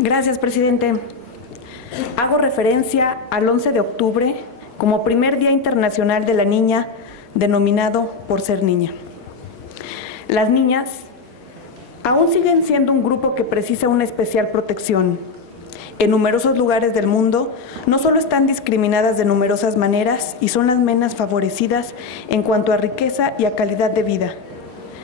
Gracias, presidente. Hago referencia al 11 de octubre como primer Día Internacional de la Niña, denominado por ser niña. Las niñas aún siguen siendo un grupo que precisa una especial protección. En numerosos lugares del mundo no solo están discriminadas de numerosas maneras y son las menos favorecidas en cuanto a riqueza y a calidad de vida,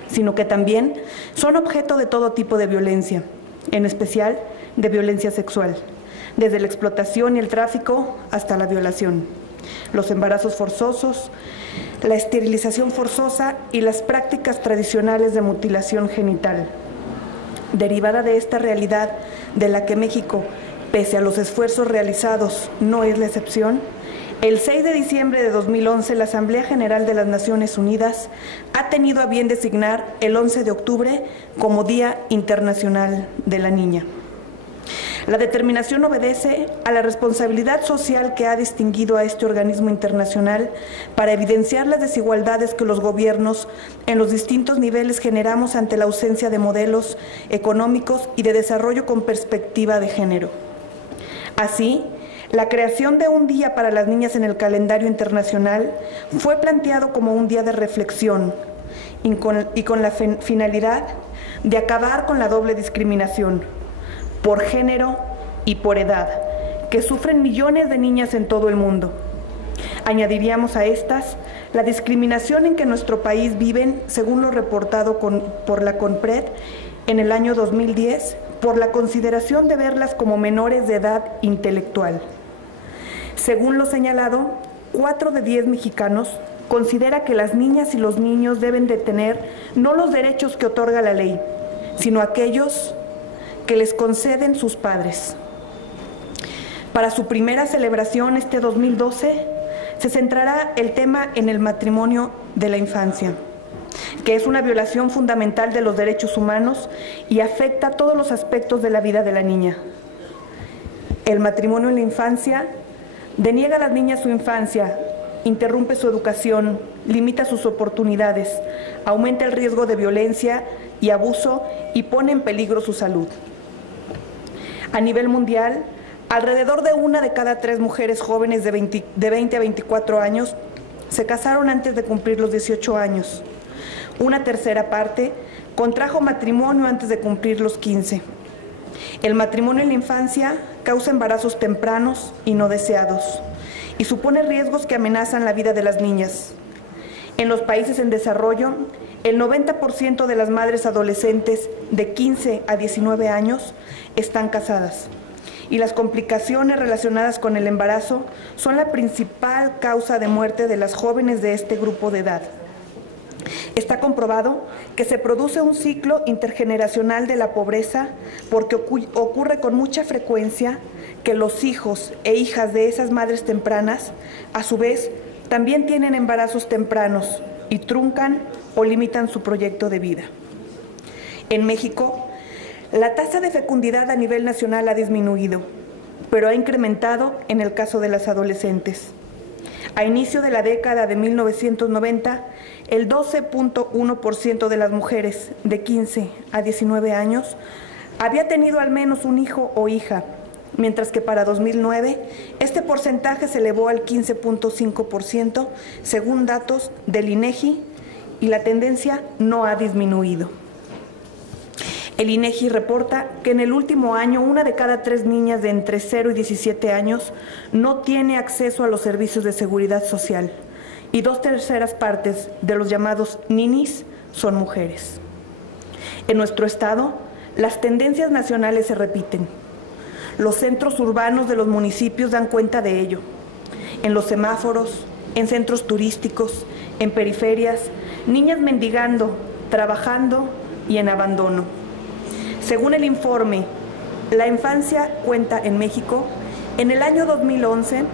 sino que también son objeto de todo tipo de violencia, en especial de violencia sexual, desde la explotación y el tráfico hasta la violación, los embarazos forzosos, la esterilización forzosa y las prácticas tradicionales de mutilación genital. Derivada de esta realidad, de la que México, pese a los esfuerzos realizados, no es la excepción, el 6 de diciembre de 2011 la Asamblea General de las Naciones Unidas ha tenido a bien designar el 11 de octubre como Día Internacional de la Niña. La determinación obedece a la responsabilidad social que ha distinguido a este organismo internacional para evidenciar las desigualdades que los gobiernos en los distintos niveles generamos ante la ausencia de modelos económicos y de desarrollo con perspectiva de género. Así, la creación de un día para las niñas en el calendario internacional fue planteado como un día de reflexión y con la finalidad de acabar con la doble discriminación por género y por edad, que sufren millones de niñas en todo el mundo. Añadiríamos a estas la discriminación en que nuestro país viven, según lo reportado por la CONPRED en el año 2010, por la consideración de verlas como menores de edad intelectual. Según lo señalado, 4 de 10 mexicanos considera que las niñas y los niños deben de tener no los derechos que otorga la ley, sino aquellos que les conceden sus padres. Para su primera celebración este 2012, se centrará el tema en el matrimonio de la infancia, que es una violación fundamental de los derechos humanos y afecta a todos los aspectos de la vida de la niña. El matrimonio en la infancia deniega a las niñas su infancia, interrumpe su educación, limita sus oportunidades, aumenta el riesgo de violencia y abuso y pone en peligro su salud. A nivel mundial, alrededor de 1 de cada 3 mujeres jóvenes de 20 a 24 años se casaron antes de cumplir los 18 años. Una tercera parte contrajo matrimonio antes de cumplir los 15. El matrimonio en la infancia causa embarazos tempranos y no deseados y supone riesgos que amenazan la vida de las niñas. En los países en desarrollo, el 90% de las madres adolescentes de 15 a 19 años están casadas y las complicaciones relacionadas con el embarazo son la principal causa de muerte de las jóvenes de este grupo de edad. Está comprobado que se produce un ciclo intergeneracional de la pobreza porque ocurre con mucha frecuencia que los hijos e hijas de esas madres tempranas, a su vez, también tienen embarazos tempranos y truncan o limitan su proyecto de vida. En México, la tasa de fecundidad a nivel nacional ha disminuido, pero ha incrementado en el caso de las adolescentes. A inicio de la década de 1990, el 12.1% de las mujeres de 15 a 19 años había tenido al menos un hijo o hija, mientras que para 2009 este porcentaje se elevó al 15.5%, según datos del INEGI, y la tendencia no ha disminuido. El INEGI reporta que en el último año 1 de cada 3 niñas de entre 0 y 17 años no tiene acceso a los servicios de seguridad social y 2/3 partes de los llamados ninis son mujeres. En nuestro estado, las tendencias nacionales se repiten. Los centros urbanos de los municipios dan cuenta de ello. En los semáforos, en centros turísticos, en periferias, niñas mendigando, trabajando y en abandono. Según el informe La Infancia Cuenta en México, en el año 2011,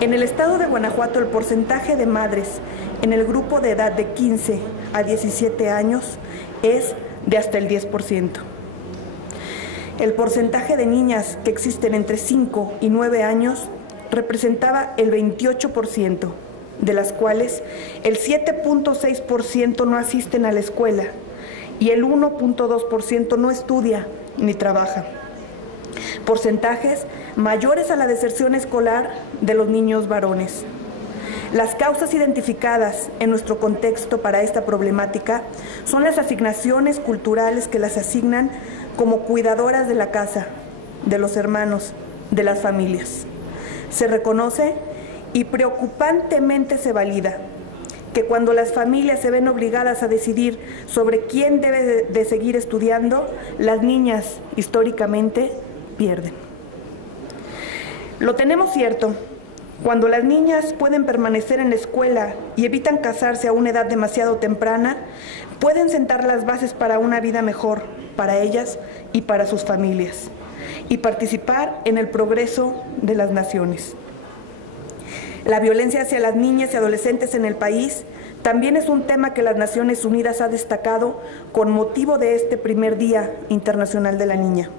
en el estado de Guanajuato el porcentaje de madres en el grupo de edad de 15 a 17 años es de hasta el 10%. El porcentaje de niñas que existen entre 5 y 9 años representaba el 28%, de las cuales el 7.6% no asisten a la escuela y el 1.2% no estudia ni trabaja. porcentajes mayores a la deserción escolar de los niños varones. Las causas identificadas en nuestro contexto para esta problemática son las asignaciones culturales que las asignan como cuidadoras de la casa, de los hermanos, de las familias. Se reconoce y preocupantemente se valida que cuando las familias se ven obligadas a decidir sobre quién debe de seguir estudiando, las niñas históricamente pierden. Lo tenemos cierto. Cuando las niñas pueden permanecer en la escuela y evitan casarse a una edad demasiado temprana, pueden sentar las bases para una vida mejor para ellas y para sus familias, y participar en el progreso de las naciones. La violencia hacia las niñas y adolescentes en el país también es un tema que las Naciones Unidas ha destacado con motivo de este primer Día Internacional de la Niña.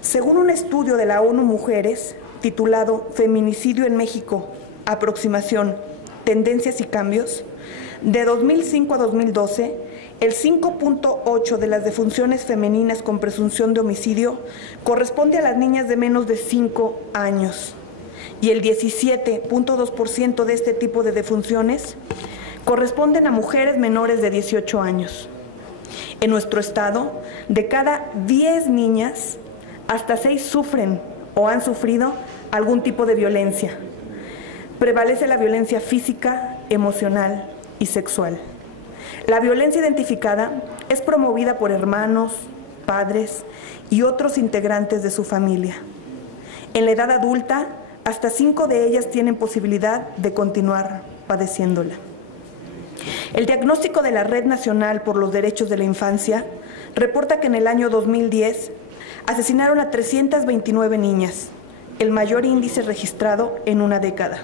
Según un estudio de la ONU Mujeres, titulado Feminicidio en México, aproximación, tendencias y cambios, de 2005 a 2012, el 5.8 de las defunciones femeninas con presunción de homicidio corresponde a las niñas de menos de 5 años y el 17.2% de este tipo de defunciones corresponden a mujeres menores de 18 años. En nuestro estado, de cada 10 niñas, hasta 6 sufren o han sufrido algún tipo de violencia. Prevalece la violencia física, emocional y sexual. La violencia identificada es promovida por hermanos, padres y otros integrantes de su familia. En la edad adulta, hasta 5 de ellas tienen posibilidad de continuar padeciéndola. El diagnóstico de la Red Nacional por los Derechos de la Infancia reporta que en el año 2010 asesinaron a 329 niñas, el mayor índice registrado en una década.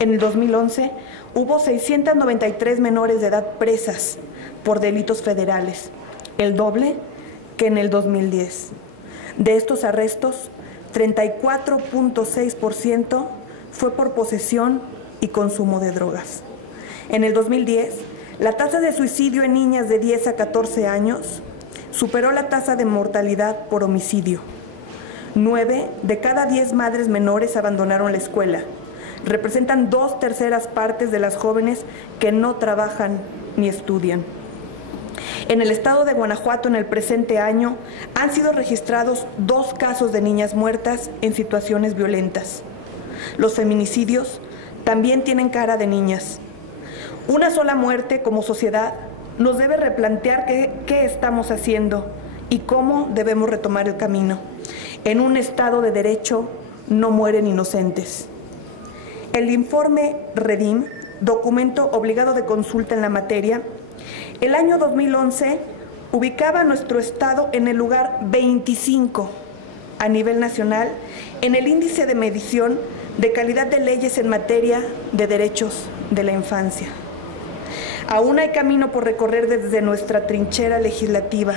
En el 2011 hubo 693 menores de edad presas por delitos federales, el doble que en el 2010. De estos arrestos, 34.6% fue por posesión y consumo de drogas. En el 2010, la tasa de suicidio en niñas de 10 a 14 años superó la tasa de mortalidad por homicidio. 9 de cada 10 madres menores abandonaron la escuela. Representan 2/3 partes de las jóvenes que no trabajan ni estudian. En el estado de Guanajuato, en el presente año, han sido registrados 2 casos de niñas muertas en situaciones violentas. Los feminicidios también tienen cara de niñas. Una sola muerte como sociedad nos debe replantear qué estamos haciendo y cómo debemos retomar el camino. En un Estado de Derecho no mueren inocentes. El informe REDIM, documento obligado de consulta en la materia, el año 2011 ubicaba a nuestro Estado en el lugar 25 a nivel nacional en el índice de medición de calidad de leyes en materia de derechos de la infancia. Aún hay camino por recorrer desde nuestra trinchera legislativa,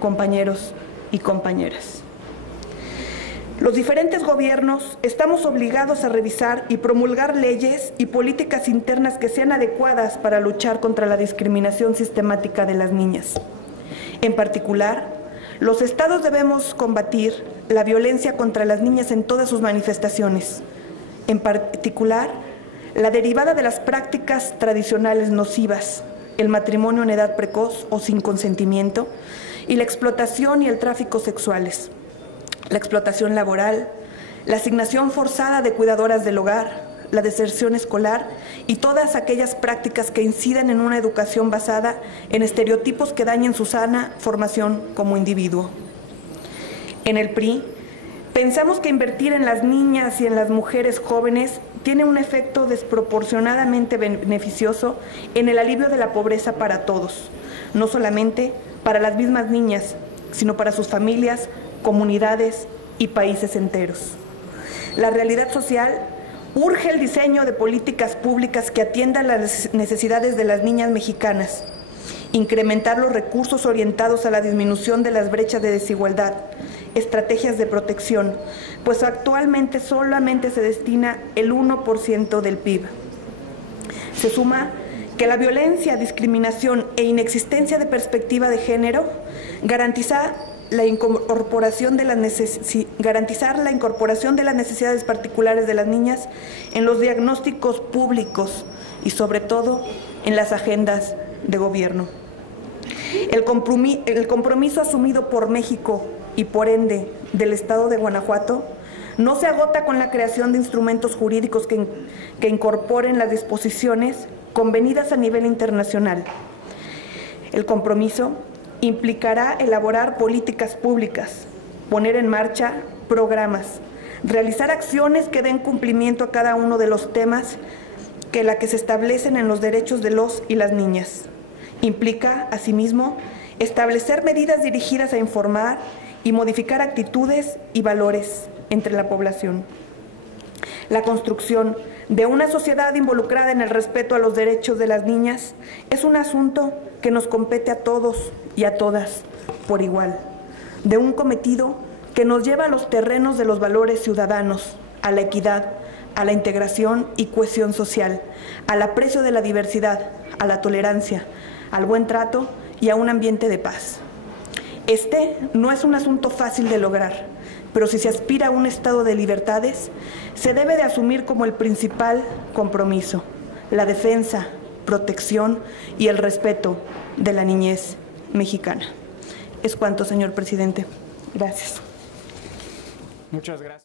compañeros y compañeras. Los diferentes gobiernos estamos obligados a revisar y promulgar leyes y políticas internas que sean adecuadas para luchar contra la discriminación sistemática de las niñas. En particular, los estados debemos combatir la violencia contra las niñas en todas sus manifestaciones, en particular, la derivada de las prácticas tradicionales nocivas, el matrimonio en edad precoz o sin consentimiento, y la explotación y el tráfico sexuales, la explotación laboral, la asignación forzada de cuidadoras del hogar, la deserción escolar y todas aquellas prácticas que incidan en una educación basada en estereotipos que dañen su sana formación como individuo. En el PRI, pensamos que invertir en las niñas y en las mujeres jóvenes tiene un efecto desproporcionadamente beneficioso en el alivio de la pobreza para todos, no solamente para las mismas niñas, sino para sus familias, comunidades y países enteros. La realidad social urge el diseño de políticas públicas que atiendan las necesidades de las niñas mexicanas, incrementar los recursos orientados a la disminución de las brechas de desigualdad, estrategias de protección, pues actualmente solamente se destina el 1% del PIB. Se suma que la violencia, discriminación e inexistencia de perspectiva de género garantiza garantizar la incorporación de las necesidades particulares de las niñas en los diagnósticos públicos y sobre todo en las agendas de gobierno. El compromiso asumido por México y por ende del Estado de Guanajuato no se agota con la creación de instrumentos jurídicos que incorporen las disposiciones convenidas a nivel internacional. El compromiso implicará elaborar políticas públicas, poner en marcha programas, realizar acciones que den cumplimiento a cada uno de los temas que se establecen en los derechos de los y las niñas. Implica, asimismo, establecer medidas dirigidas a informar y modificar actitudes y valores entre la población. La construcción de una sociedad involucrada en el respeto a los derechos de las niñas es un asunto que nos compete a todos y a todas por igual, de un cometido que nos lleva a los terrenos de los valores ciudadanos, a la equidad, a la integración y cohesión social, al aprecio de la diversidad, a la tolerancia, al buen trato y a un ambiente de paz. Este no es un asunto fácil de lograr, pero si se aspira a un estado de libertades, se debe de asumir como el principal compromiso, la defensa, protección y el respeto de la niñez mexicana. Es cuanto, señor presidente. Gracias. Muchas gracias.